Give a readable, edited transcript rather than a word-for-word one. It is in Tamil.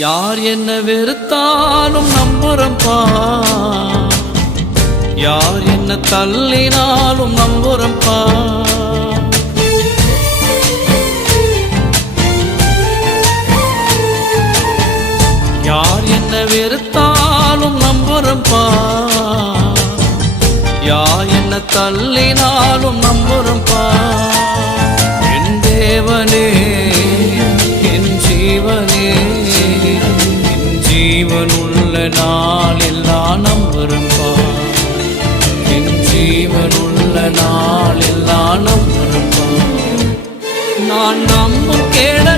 யார் என்ன வெறுத்தாலும் நம்புறம்பா, யார் என்ன தள்ளினாலும் நம்புறம்பா. யார் என்ன வெறுத்தாலும் நம்புறம்பா, யார் என்ன தள்ளினாலும் நம்புறம்பா. என் தேவனே என் ஜீவனே, என் ஜீவனுள்ள நாளெல்லாம் நம்புறம்பா, என் ஜீவனுள்ள நாளெல்லாம் நம்புறம்பா. நான் நம்பும் கேட